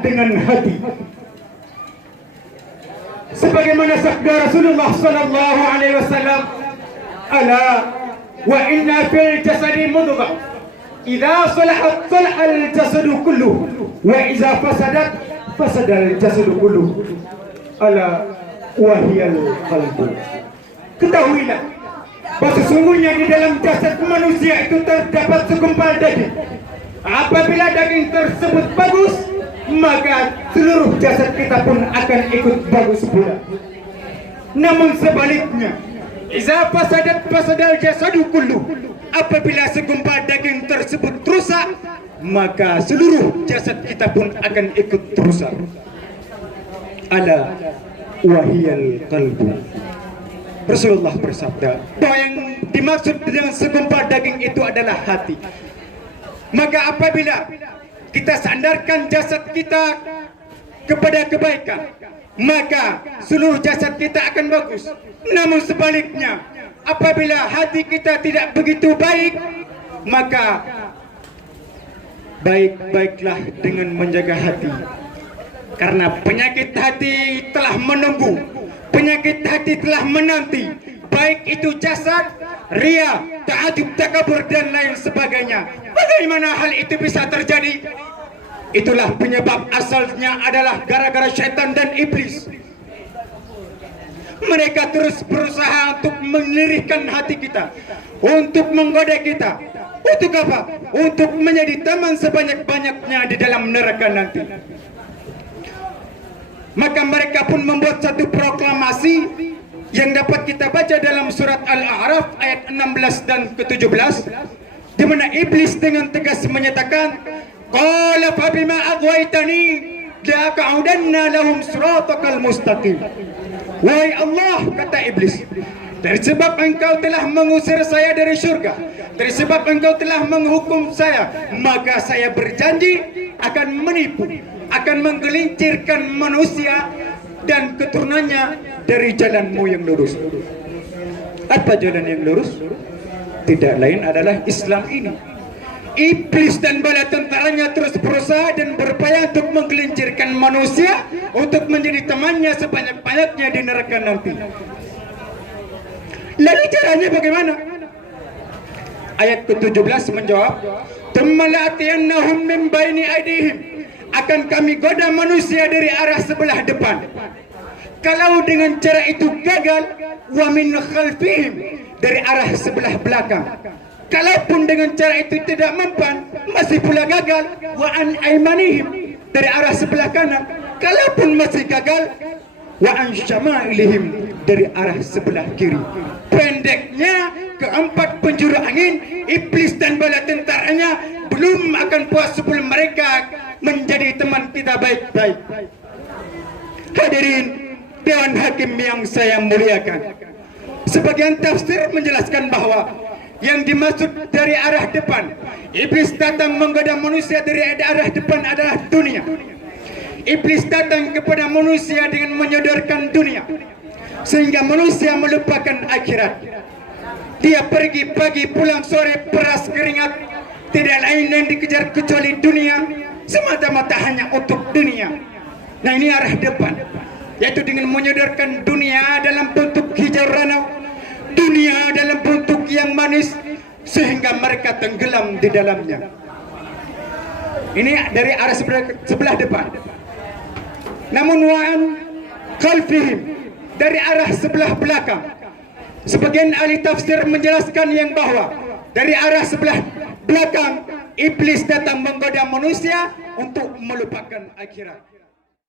dengan hati. Sebagaimana sabda Rasulullah sallallahu alaihi wasallam, "Ala wa inna fil jasadi mudghah, idza salahat salaha al jasadu kulluh, wa idza fasadat fasada al jasadu kulluh. Ala wa hiyal qalbu." Ketahuilah bahwa sesungguhnya di dalam jasad manusia itu terdapat segumpal daging. Apabila daging tersebut bagus, maka seluruh jasad kita pun akan ikut bagus pula. Namun sebaliknya, iza fasadat fasadal jasadu kullu, apabila segumpal daging tersebut rusak, maka seluruh jasad kita pun akan ikut rusak. Ala wahiyal qalbu. Rasulullah bersabda bahwa yang dimaksud dengan segumpal daging itu adalah hati. Maka apabila kita sandarkan jasad kita kepada kebaikan, maka seluruh jasad kita akan bagus. Namun sebaliknya, apabila hati kita tidak begitu baik, maka baik-baiklah dengan menjaga hati. Karena penyakit hati telah menunggu, penyakit hati telah menanti, baik itu jasad, ria, ta'ajub, takabur, dan lain sebagainya. Bagaimana hal itu bisa terjadi? Itulah penyebab asalnya adalah gara-gara syaitan dan iblis. Mereka terus berusaha untuk melirihkan hati kita, untuk menggoda kita. Untuk apa? Untuk menjadi teman sebanyak-banyaknya di dalam neraka nanti. Maka mereka pun membuat satu proklamasi yang dapat kita baca dalam surat Al-A'raf ayat 16 dan ke-17, di mana iblis dengan tegas menyatakan, qala fa bima aghwaytani la'aq'udanna lahum siratakal mustaqim. Wahai Allah, kata iblis, dari sebab engkau telah mengusir saya dari surga, dari sebab engkau telah menghukum saya, maka saya berjanji akan menipu, akan menggelincirkan manusia dan keturunannya dari jalanmu yang lurus. Apa jalan yang lurus? Tidak lain adalah Islam ini. Iblis dan bala tentaranya terus berusaha dan berupaya untuk menggelincirkan manusia untuk menjadi temannya sebanyak-banyaknya di neraka nanti. Lalu caranya bagaimana? Ayat ke-17 menjawab, "Tsumma la'atiyannahum min baini aydihim." Akan kami goda manusia dari arah sebelah depan. Kalau dengan cara itu gagal, wa min khalfihim, dari arah sebelah belakang. Kalaupun dengan cara itu tidak mempan, masih pula gagal, wa an aymanihim, dari arah sebelah kanan. Kalaupun masih gagal, wa an syama'ilihim, dari arah sebelah kiri. Pendeknya, keempat penjuru angin, iblis dan bala tentaranya belum akan puas sebelum mereka menjadi teman kita baik-baik. Hadirin Dewan Hakim yang saya muliakan, sebagian tafsir menjelaskan bahwa yang dimaksud dari arah depan, iblis datang menggoda manusia dari arah depan adalah dunia. Iblis datang kepada manusia dengan menyodorkan dunia, sehingga manusia melupakan akhirat. Dia pergi pagi pulang sore peras keringat, tidak lain yang dikejar kecuali dunia, semata-mata hanya untuk dunia. Nah, ini arah depan, yaitu dengan menyodorkan dunia dalam bentuk hijau ranau, dunia dalam bentuk yang manis, sehingga mereka tenggelam di dalamnya. Ini dari arah sebelah depan. Namun wa'an khalfihim, dari arah sebelah belakang. Sebagian ahli tafsir menjelaskan yang bahwa dari arah sebelah belakang, iblis datang menggoda manusia untuk melupakan akhirat.